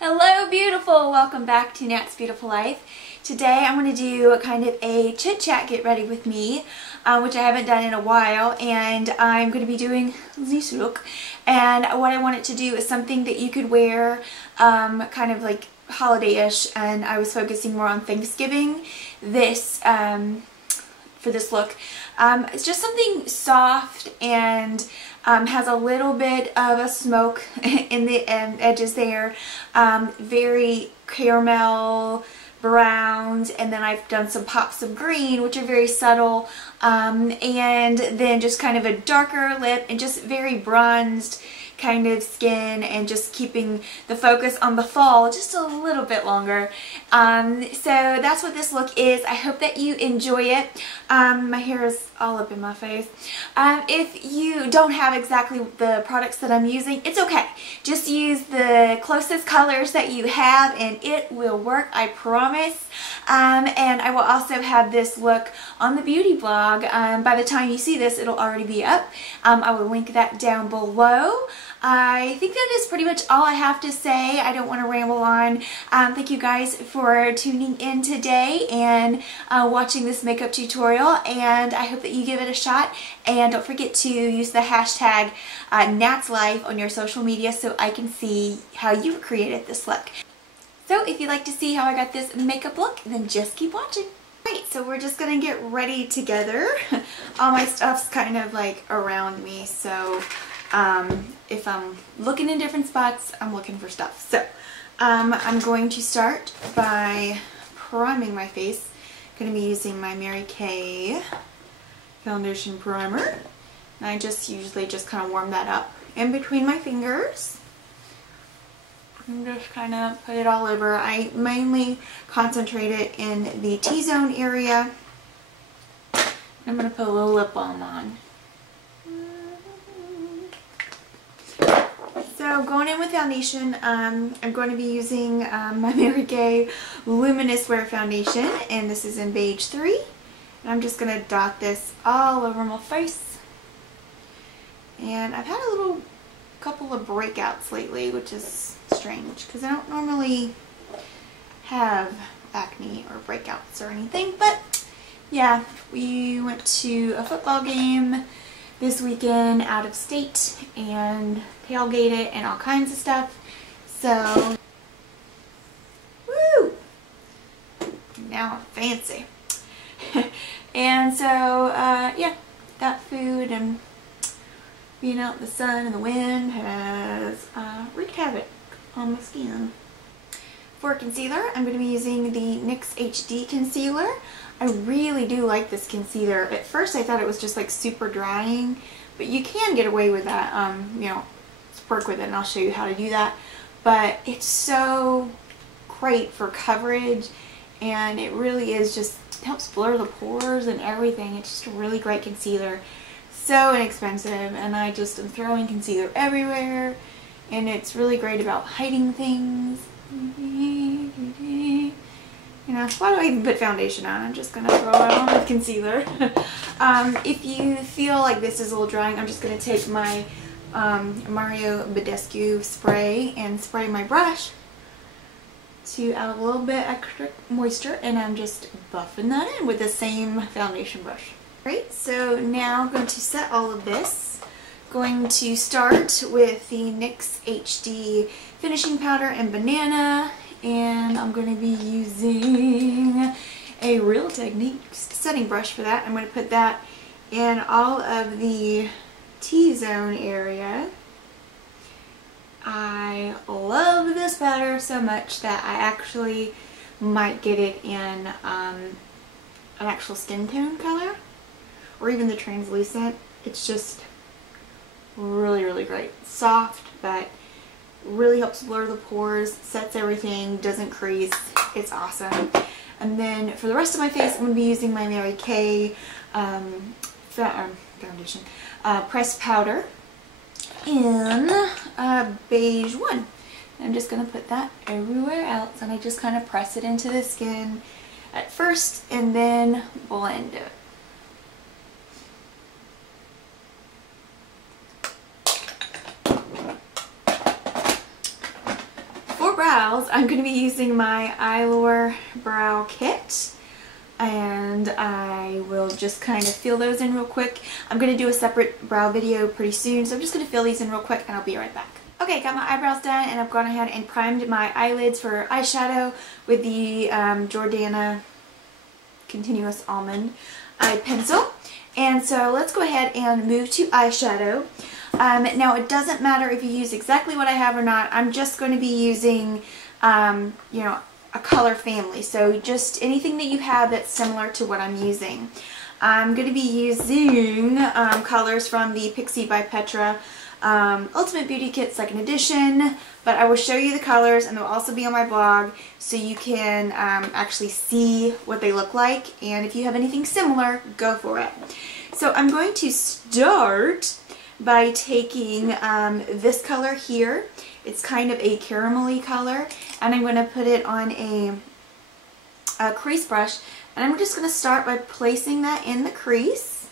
Hello beautiful! Welcome back to Nat's Beautiful Life. Today I'm going to do kind of a chit chat get ready with me, which I haven't done in a while, and I'm going to be doing this look. And what I wanted to do is something that you could wear kind of like holiday-ish, and I was focusing more on Thanksgiving for this look. It's just something soft and has a little bit of a smoke in the edges there, very caramel browns, and then I've done some pops of green, which are very subtle, and then just kind of a darker lip and just very bronzed kind of skin, and just keeping the focus on the fall just a little bit longer. So that's what this look is. I hope that you enjoy it. My hair is all up in my face. If you don't have exactly the products that I'm using, it's okay. Just use the closest colors that you have and it will work, I promise. And I will also have this look on the beauty blog. By the time you see this, it'll already be up. I will link that down below. I think that is pretty much all I have to say. I don't want to ramble on. Thank you guys for tuning in today and watching this makeup tutorial, and I hope that you give it a shot. And don't forget to use the hashtag NatsLife on your social media so I can see how you created this look. So if you'd like to see how I got this makeup look, then just keep watching. Right, so we're just going to get ready together. All my stuff's kind of like around me, so if I'm looking in different spots, I'm looking for stuff. So I'm going to start by priming my face. I'm going to be using my Mary Kay foundation primer. And I just usually just kind of warm that up in between my fingers. And just kind of put it all over. I mainly concentrate it in the T-zone area. I'm going to put a little lip balm on. So going in with foundation, I'm going to be using my Mary Kay Luminous Wear Foundation, and this is in Beige 3. And I'm just going to dot this all over my face. And I've had a couple of breakouts lately, which is strange because I don't normally have acne or breakouts or anything, but yeah, we went to a football game this weekend out of state and tailgated and all kinds of stuff. So, woo! Now I'm fancy. And so, yeah, that food and being out in the sun and the wind has wreaked havoc on my skin. For concealer, I'm going to be using the NYX HD concealer. I really do like this concealer. At first I thought it was just like super drying, but you can get away with that, you know, work with it, and I'll show you how to do that. But it's so great for coverage, and it really is just helps blur the pores and everything. It's just a really great concealer. So inexpensive, and I just am throwing concealer everywhere, and it's really great about hiding things. You know, why do I even put foundation on? I'm just going to throw it on with concealer. If you feel like this is a little drying, I'm just going to take my Mario Badescu spray and spray my brush to add a little bit extra moisture, and I'm just buffing that in with the same foundation brush. Great, so now I'm going to set all of this. Going to start with the NYX HD finishing powder and banana, and I'm going to be using a Real Techniques setting brush for that. I'm going to put that in all of the T-zone area. I love this powder so much that I actually might get it in an actual skin tone color, or even the translucent. It's just really, really great. Soft, but really helps blur the pores, sets everything, doesn't crease. It's awesome. And then for the rest of my face, I'm going to be using my Mary Kay foundation pressed powder in Beige 1. I'm just going to put that everywhere else, and I just kind of press it into the skin at first and then blend it. brows, I'm going to be using my Eyelure Brow Kit. And I will just kind of fill those in real quick. I'm going to do a separate brow video pretty soon, so I'm just going to fill these in real quick and I'll be right back. Okay, got my eyebrows done and I've gone ahead and primed my eyelids for eyeshadow with the Jordana Continuous Almond Eye Pencil. And so let's go ahead and move to eyeshadow. Now it doesn't matter if you use exactly what I have or not. I'm just going to be using, you know, a color family. So just anything that you have that's similar to what I'm using. I'm going to be using colors from the Pixie by Petra Ultimate Beauty Kit Second Edition, but I will show you the colors and they'll also be on my blog so you can actually see what they look like, and if you have anything similar, go for it. So I'm going to start by taking this color here. It's kind of a caramelly color, and I'm going to put it on a crease brush, and I'm just going to start by placing that in the crease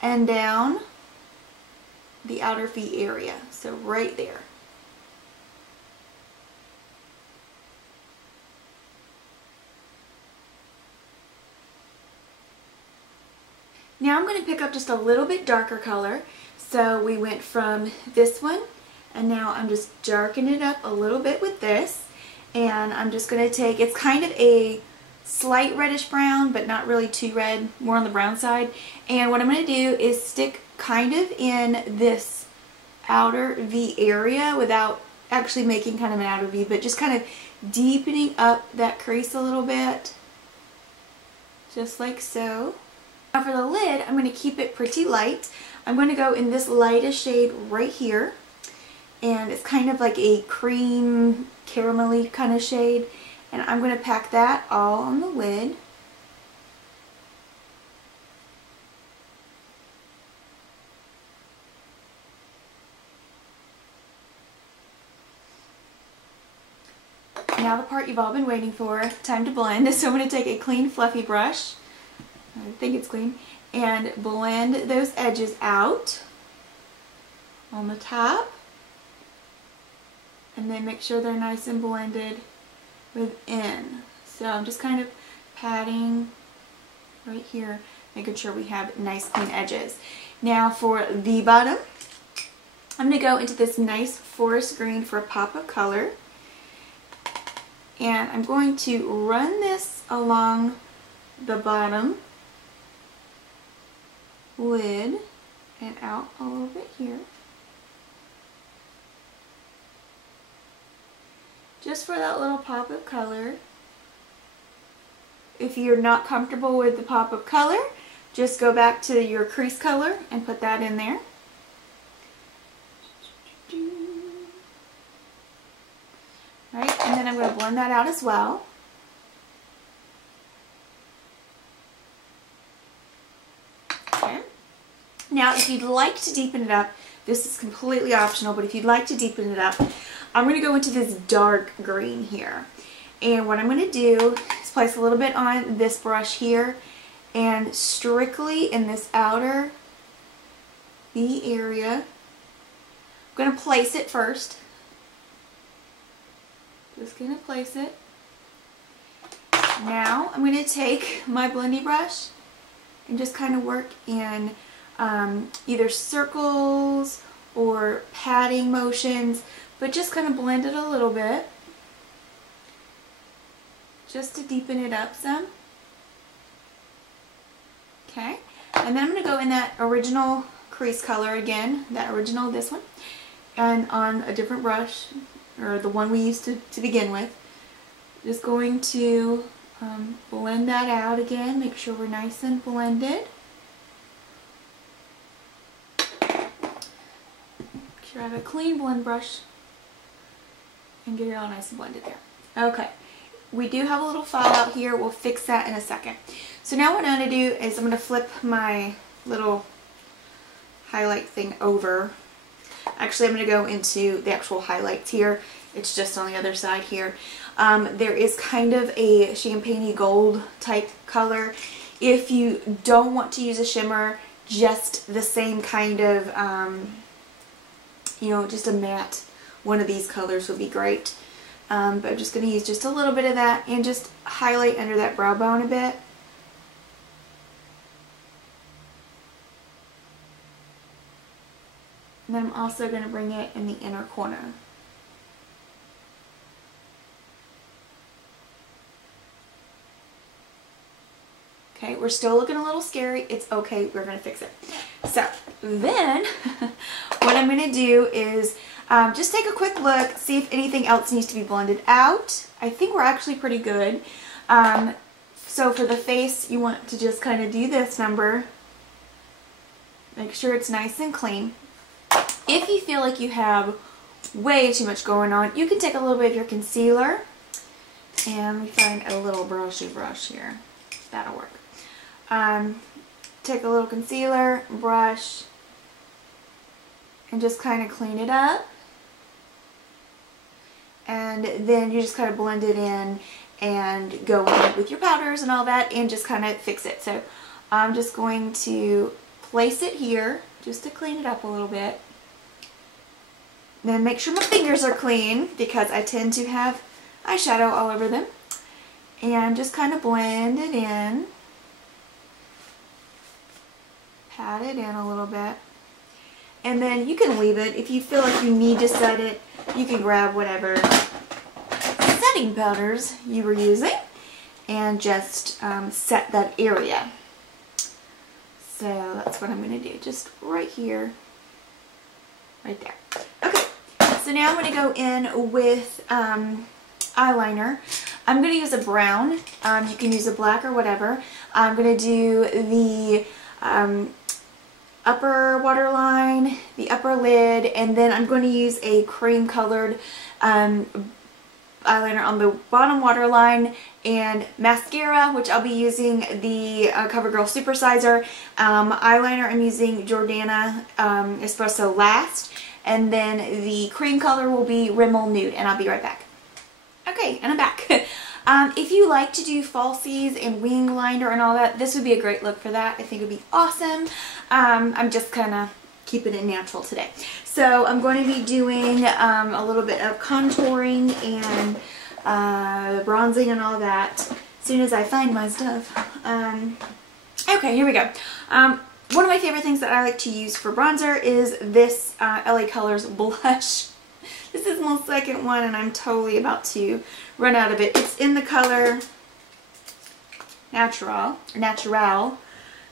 and down the outer V area, so right there. Now I'm going to pick up just a little bit darker color. So we went from this one, and now I'm just darkening it up a little bit with this, and I'm just going to take, it's kind of a slight reddish brown, but not really too red, more on the brown side. And what I'm going to do is stick kind of in this outer V area without actually making kind of an outer V, but just kind of deepening up that crease a little bit, just like so. Now for the lid, I'm going to keep it pretty light. I'm going to go in this lightest shade right here, and it's kind of like a cream caramelly kind of shade, and I'm going to pack that all on the lid. Now the part you've all been waiting for, time to blend. So I'm going to take a clean fluffy brush, I think it's clean, and blend those edges out on the top, and then make sure they're nice and blended within. So I'm just kind of patting right here, making sure we have nice clean edges. Now for the bottom, I'm going to go into this nice forest green for a pop of color. And I'm going to run this along the bottom lid and out a little bit here. Just for that little pop of color. If you're not comfortable with the pop of color, just go back to your crease color and put that in there. Right, and then I'm going to blend that out as well. Okay. Now if you'd like to deepen it up, this is completely optional, but if you'd like to deepen it up, I'm going to go into this dark green here. And what I'm going to do is place a little bit on this brush here, and strictly in this outer V area, I'm going to place it first. Just going to place it. Now I'm going to take my blending brush and just kind of work in either circles or patting motions, but just kind of blend it a little bit just to deepen it up some. Okay, and then I'm going to go in that original crease color again, this one, and on a different brush, or the one we used to begin with. Just going to blend that out again, make sure we're nice and blended. Make sure I have a clean blend brush and get it all nice and blended there. Okay, we do have a little fallout here, we'll fix that in a second. So now what I'm going to do is I'm going to flip my little highlight thing over. Actually, I'm going to go into the actual highlights here. It's just on the other side here. There is kind of a champagne-y gold type color. If you don't want to use a shimmer, just the same kind of, you know, just a matte one of these colors would be great. but I'm just going to use just a little bit of that and just highlight under that brow bone a bit. And then I'm also going to bring it in the inner corner. Okay, we're still looking a little scary. It's okay, we're going to fix it. So then what I'm going to do is just take a quick look, see if anything else needs to be blended out. I think we're actually pretty good. So for the face, you want to just kind of do this number. Make sure it's nice and clean. If you feel like you have way too much going on, you can take a little bit of your concealer. And we find a little brushy brush here. That'll work. Take a little concealer, brush, and just kind of clean it up. And then you just kind of blend it in and go in with your powders and all that and just kind of fix it. So I'm just going to place it here just to clean it up a little bit. Then make sure my fingers are clean because I tend to have eyeshadow all over them. And just kind of blend it in. Pat it in a little bit. And then you can leave it. If you feel like you need to set it, you can grab whatever setting powders you were using and just set that area. So that's what I'm going to do. Just right here. Right there. Okay. So now I'm going to go in with eyeliner. I'm going to use a brown. You can use a black or whatever. I'm going to do the upper waterline, the upper lid, and then I'm going to use a cream colored eyeliner on the bottom waterline and mascara, which I'll be using the CoverGirl Supersizer. Eyeliner I'm using Jordana Espresso Last, and then the cream color will be Rimmel Nude, and I'll be right back. Okay, and I'm back. If you like to do falsies and wing liner and all that, this would be a great look for that. I think it would be awesome. I'm just kind of keeping it natural today. So I'm going to be doing a little bit of contouring and bronzing and all that as soon as I find my stuff. Okay, here we go. One of my favorite things that I like to use for bronzer is this LA Colors blush. This is my second one and I'm totally about to run out of it. It's in the color Natural.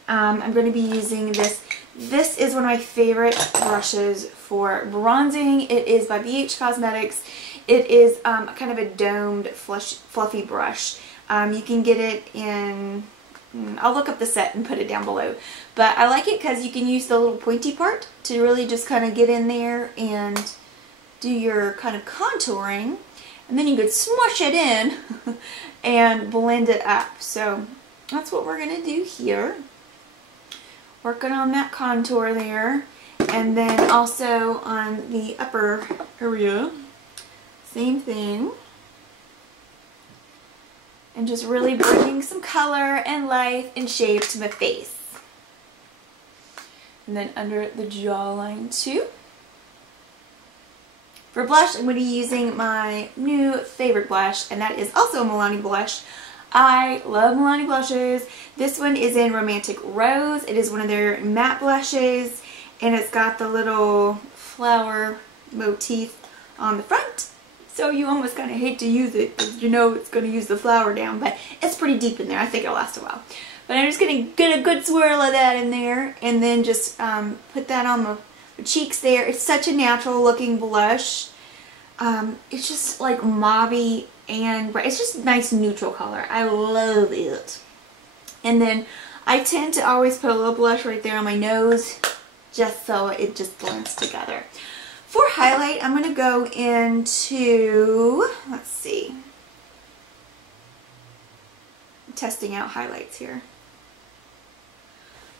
I'm going to be using this. This is one of my favorite brushes for bronzing. It is by BH Cosmetics. It is kind of a domed, fluffy brush. You can get it in, I'll look up the set and put it down below. But I like it because you can use the little pointy part to really just kind of get in there and do your kind of contouring, and then you could smush it in and blend it up. So that's what we're going to do here. Working on that contour there, and then also on the upper area, same thing. And just really bringing some color and life and shape to my face. And then under the jawline too. For blush, I'm going to be using my new favorite blush, and that is also a Milani blush. I love Milani blushes. This one is in Romantic Rose. It is one of their matte blushes, and it's got the little flower motif on the front. So you almost kind of hate to use it because you know it's going to use the flower down, but it's pretty deep in there. I think it'll last a while. But I'm just going to get a good swirl of that in there, and then just put that on the cheeks there. It's such a natural looking blush. It's just like mauve and bright. It's just a nice neutral color. I love it. And then I tend to always put a little blush right there on my nose just so it just blends together. For highlight, I'm going to go into, let's see, I'm testing out highlights here.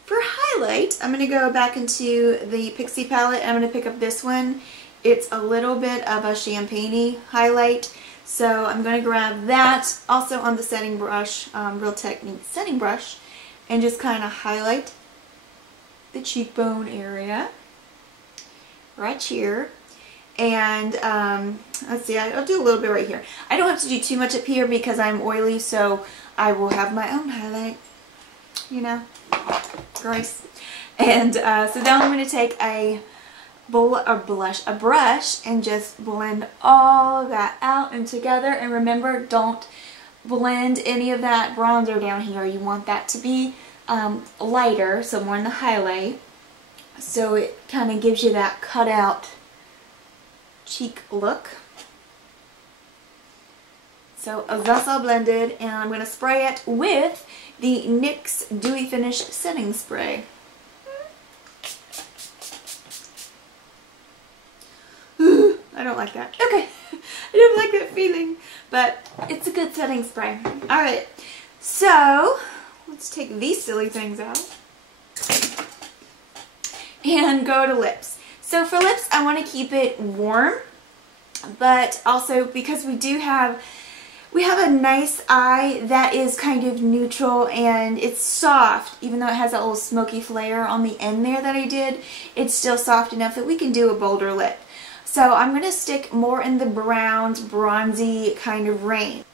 For highlight, I'm going to go back into the Pixie palette. I'm going to pick up this one. It's a little bit of a champagne-y highlight. So I'm going to grab that also on the setting brush, Real Technique setting brush, and just kind of highlight the cheekbone area right here. And let's see, I'll do a little bit right here. I don't have to do too much up here because I'm oily, so I will have my own highlight, you know, gross. And so now I'm going to take a brush and just blend all of that out and together. And remember, don't blend any of that bronzer down here. You want that to be lighter, so more in the highlight, so it kind of gives you that cut out cheek look. So that's all blended, and I'm going to spray it with the NYX Dewy Finish Setting Spray. I don't like that. Okay, I don't like that feeling, but it's a good setting spray. Alright, so let's take these silly things out and go to lips. So for lips, I want to keep it warm, but also because we have a nice eye that is kind of neutral and it's soft, even though it has that little smoky flare on the end there that I did, it's still soft enough that we can do a bolder lip. So I'm going to stick more in the browns, bronzy kind of range.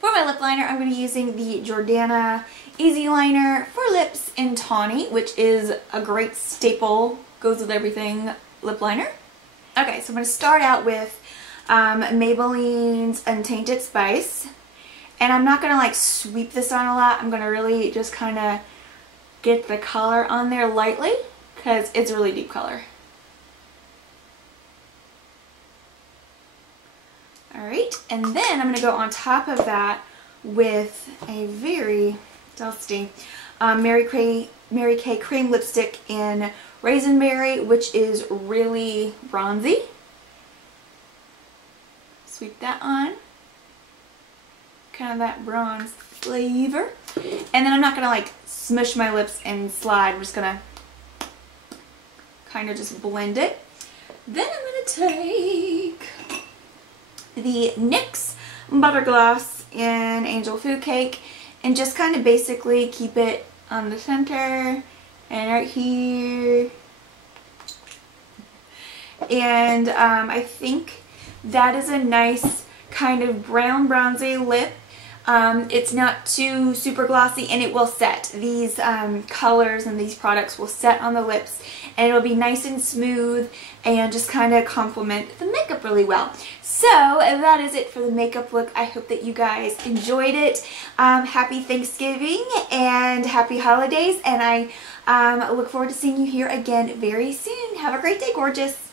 For my lip liner, I'm going to be using the Jordana Easy Liner for Lips in Tawny, which is a great staple, goes with everything lip liner. Okay, so I'm going to start out with Maybelline's Untainted Spice. And I'm not going to like sweep this on a lot. I'm going to really just kind of get the color on there lightly because it's a really deep color. Alright, and then I'm going to go on top of that with a very dusty Mary Kay Cream Lipstick in Raisin Berry, which is really bronzy. Sweep that on. Kind of that bronze flavor. And then I'm not going to like smush my lips and slide. I'm just going to kind of just blend it. Then I'm going to take the NYX Butter Gloss in Angel Food Cake and just kind of basically keep it on the center and right here. And I think that is a nice kind of brown bronzy lip. It's not too super glossy and it will set. These colors and these products will set on the lips and it'll be nice and smooth and just kind of complement the makeup really well. So that is it for the makeup look. I hope that you guys enjoyed it. Happy Thanksgiving and happy holidays, and I look forward to seeing you here again very soon. Have a great day, gorgeous.